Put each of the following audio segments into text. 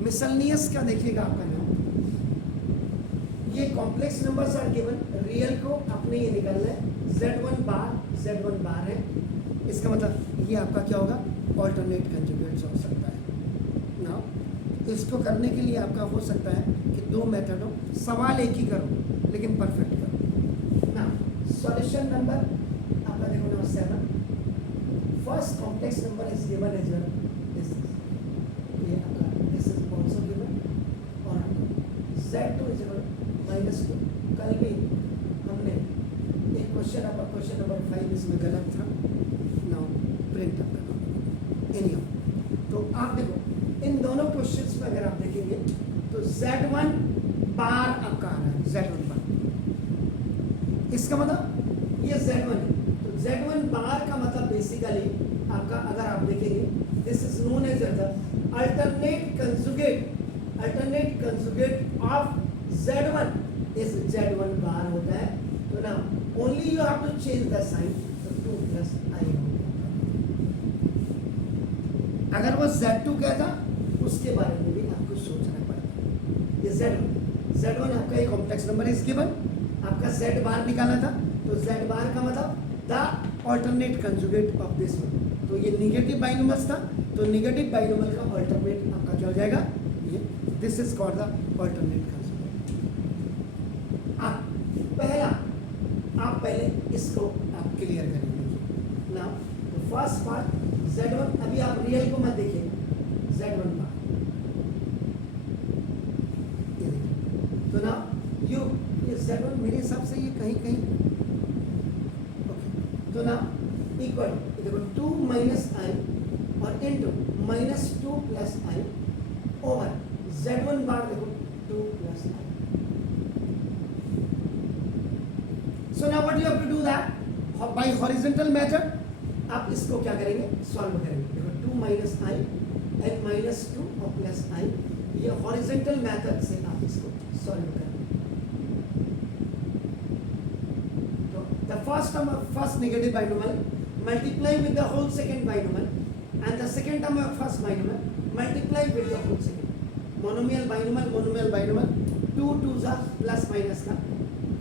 मिसलनियस का देखिएगा आपका नाम, ये complex numbers are given, real को अपने ये निकालना है, Z1 बार है, इसका मतलब ये आपका क्या होगा, ऑल्टरनेट कंजुगेट्स हो सकता है ना। इसको करने के लिए आपका हो सकता है कि दो मेथड हो, सवाल एक ही करो लेकिन परफेक्ट करो ना। सॉल्यूशन नंबर आपका देखो number 7, first complex number is given as well, this ये आपका दिस इज आल्सो गिवन, और Z2 इज इक्वल -2। कल भी हमने एक क्वेश्चन आपका क्वेश्चन नंबर 5 इसमें गलत था, नाउ प्रिंट अप करना एनी। तो आप देखो इन दोनों क्वेश्चंस में अगर आप देखेंगे तो Z1 बार आपका आ रहा है, Z1 बार, इसका मतलब ये Z1 है, तो Z1 बार का मतलब बेसिकली आपका अगर आप देखेंगे this is known as the alternate conjugate of Z1 is Z1 bar होता है। तो ना only you have to change the sign, तो 2 + I हो गया। अगर वो Z2 कहता उसके बारे में भी आपको सोचना पड़ेगा। ये Z1 आपका एक कॉम्प्लेक्स नंबर इज गिवन, आपका Z बार निकाला था, तो Z बार का मतलब the alternate conjugate of this one, तो ये निगेटिव बाइनोमल्स था, तो निगेटिव बाइनोमल का ऑल्टरनेट आपका क्या हो जाएगा, ये this is called the alternate conjugate. आप पहले इसको आप क्लियर करेंगे ना। तो फर्स्ट पार्ट Z1, अभी आप रियल को मत देखिए, Z1 बार, तो ना ये Z1 मेरे हिसाब से ये कहीं ओके, तो ना इक्वल देखो 2 - I और इनटू -2 + I ओवर Z1 बार देखो 2 + I। So now what you have to do that by horizontal method, आप इसको क्या करेंगे, सॉल्व करेंगे। देखो 2 - I and -2 और + I, ये हॉरिजॉन्टल मेथड से आप इसको सॉल्व करेंगे। तो the first term of first negative binomial multiply with the whole second binomial and the second term of first binomial multiply with the whole second monomial binomial 2 + 2 का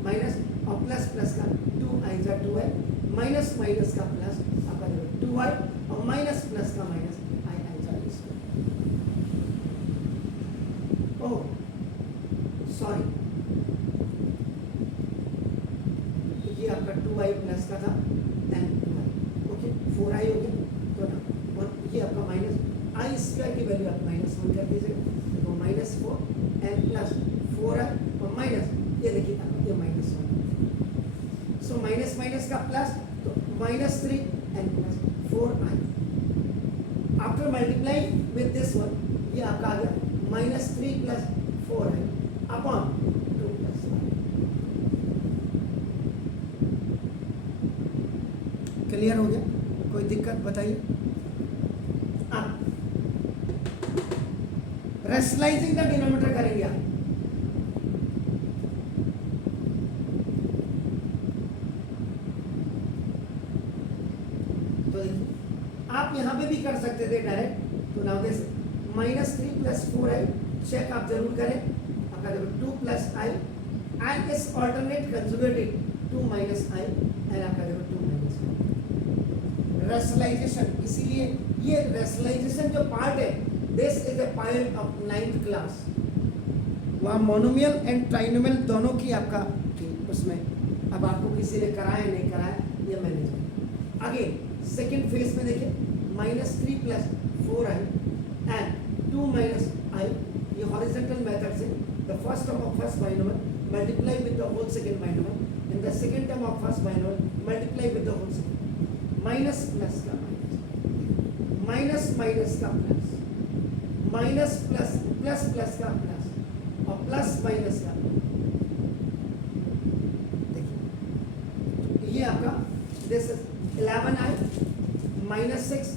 minus और plus का 2 I जा 2 है, minus का plus आपका देखो 2I और minus का माइनस I जा इसको। ओह सॉरी, ये आपका 2I प्लस का था एंड 2I ओके 4I हो गया, तो ना और ये आपका माइनस I² की वैल्यू आप -1 कर दीजिएगा, देखो -4 एंड प्लस 4I और माइनस ये देखिए ये -1, सो माइनस का प्लस, तो -3 and plus 4I। After multiply with this one, ये आपका आ गया -3 + 4I अपॉन 2 + I। क्लियर हो गया, कोई दिक्कत बताइए। अब रेशनलाइजिंग द डिनोमिनेटर करेंगे आप, आप यहाँ पे भी कर सकते थे डायरेक्ट, तो नाउ दिस -3 + 4I चेक आप जरूर करें, आपका देखो 2 + I एंड इस ऑल्टरनेट कंजुगेटेड 2 - I एंड आपका देखो 2 - I रेशनलाइजेशन। इसीलिए ये रेशनलाइजेशन जो पार्ट है this is a part of 9th class, वहाँ मोनोमियल एंड ट्राइनोमियल दोनों की आपका थी उसमें, अब आपको किसी ने कराया नहीं कराया ये मैंने जाना। आगे सेकेंड फेज में देखिए -3 + 4I एंड 2 - I, ये हॉरिजॉन्टल मेथड से the first term of first binomial multiply with the whole second binomial in the second term of first binomial multiply with the whole second, minus plus का minus का plus, minus plus का plus और plus minus का, देखिए ये आपका this is 11I -6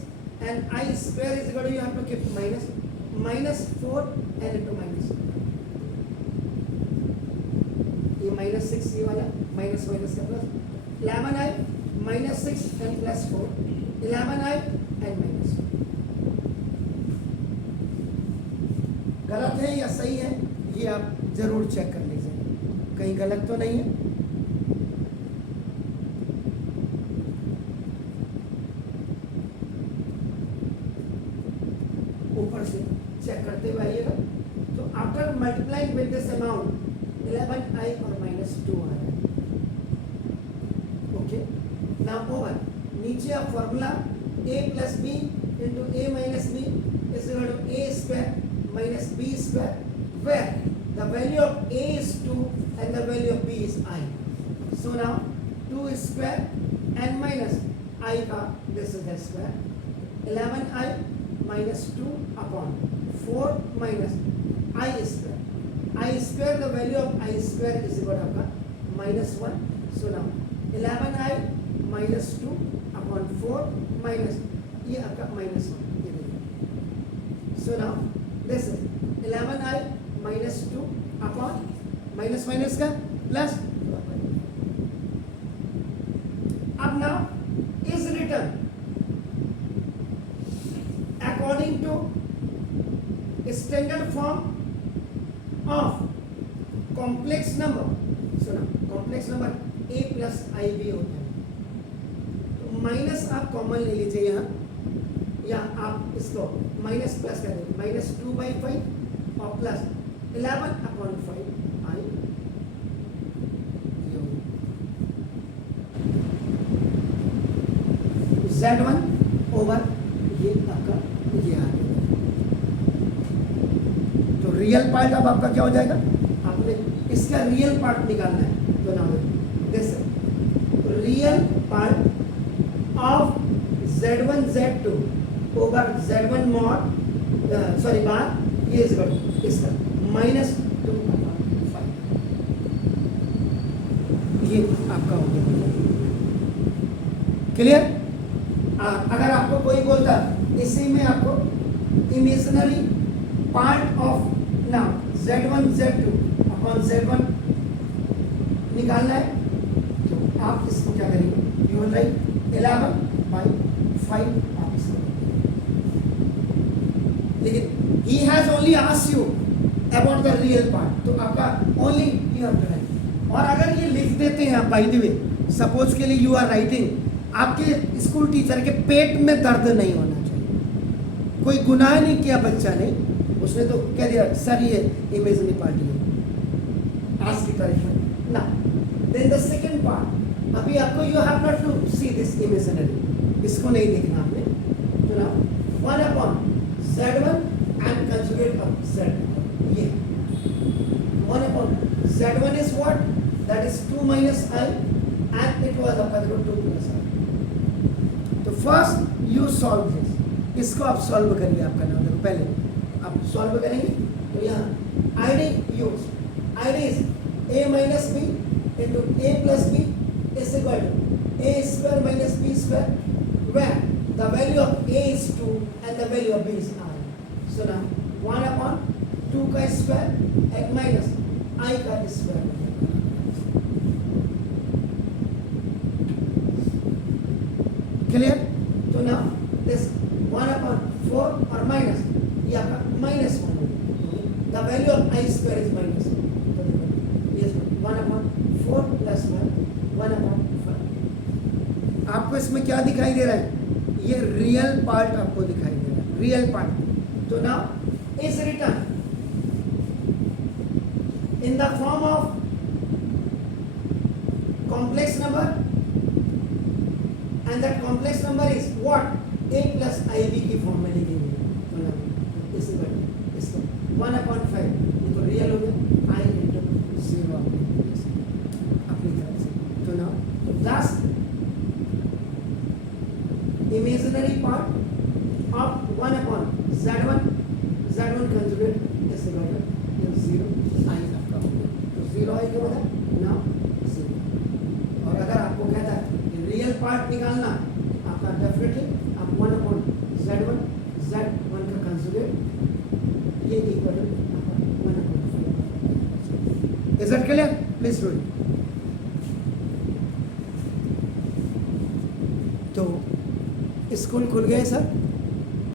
and I square is equal to, you have to keep -4 and into -, ये -6 ये वाला माइनस का plus 11I -6 and +4 11I and -4। गलत है या सही है ये आप जरूर चेक कर लीजिए, कहीं गलत तो नहीं है। ऊपर से चेक करते हुए आइएगा। तो after multiplying with this amount 11i और -2 आ रहा है। ओके, नाउ ओवर नीचे आप formula a plus b into a minus b is equal to a square minus b square, where the value of a is 2 and the value of b is i. So now 2 square and minus I का this is the square 11i minus 2 upon 4 minus I square. I square the value of I square is equal to आपका -1. So now 11i minus 2 upon 4 minus ये आपका -1 ये देखिए। So now this is 11i minus 2 upon minus minus का plus। अब now is written according to standard form of complex number। सुना, complex number a plus ib होता है, तो माइनस आप कॉमन ले लीजिए यहाँ, या आप इसको माइनस प्लस कर देंगे, -2/5 और प्लस 11/5 i z1 ओवर ये आपका ये आ गया। तो रियल पार्ट अब आपका क्या हो जाएगा, आपने इसका रियल पार्ट निकालना है। तो ना this real part of z1 z2 over z1 mod sorry बार ये इसका -2/5 ये आपका हो गया। क्लियर? अगर आपको कोई बोलता इसी में आपको imaginary part of now z1 z2 upon z1 निकालना है, तो आप इसको क्या करेंगे, यू विल राइट 11/5 आप इसको, लेकिन he has only asked you about the real part, तो आपका only you have to write. और अगर ये लिख देते हैं आप, बाय द वे सपोज के लिए यू आर राइटिंग, आपके स्कूल टीचर के पेट में दर्द नहीं होना चाहिए, कोई गुनाह नहीं किया बच्चा ने, उसने तो कह दिया सर ये इमेजिनरी पार्टी है, आज की करेक्शन ना। देन द सेकंड पार्ट, अभी आपको you have not to see this imaginary, इसको नहीं देखना आपने। तो ना 1/z1 and conjugate of z, ये 1/z1 is what, that is 2 minus i and it was up to 2 plus i। तो फर्स्ट यू सॉल्व दिस, इसको आप सॉल्व करिए। आपका नाम देखो, पहले आप सॉल्व करेंगे तो यहाँ ID use, ID is a minus b into a plus b is equal to a square minus b square, where the value of a is 2 and the value of b is i। So now 1/2 का square and minus i का square. Clear? तो ना this 1/4 और minus ये आपका -1, the value of i square is -1, तो देखो ये 1/4 प्लस 1/5। आपको इसमें क्या दिखाई दे रहा है, ये रियल पार्ट आपको दिखाई दे रहा है, रियल पार्ट। तो now is written in the form of complex number, and that complex number is what, a plus ib की फॉर्म में लिखेंगे। मतलब इसको 1/5 ये तो रियल हो गया, i into 0 अपनी तरफ से। तो ना thus imaginary part of 1/z1 conjugate is equal to 0 i आपका हो गया। तो 0 i क्या होता है ना 0। और अगर आपको कहता है रियल पार्ट निकालना, आपका डेफिनेटली आप 1/z1 का कंजुगेट ये equal to 1/5। Is that clear? Please do it. तो स्कूल खुल गए सर?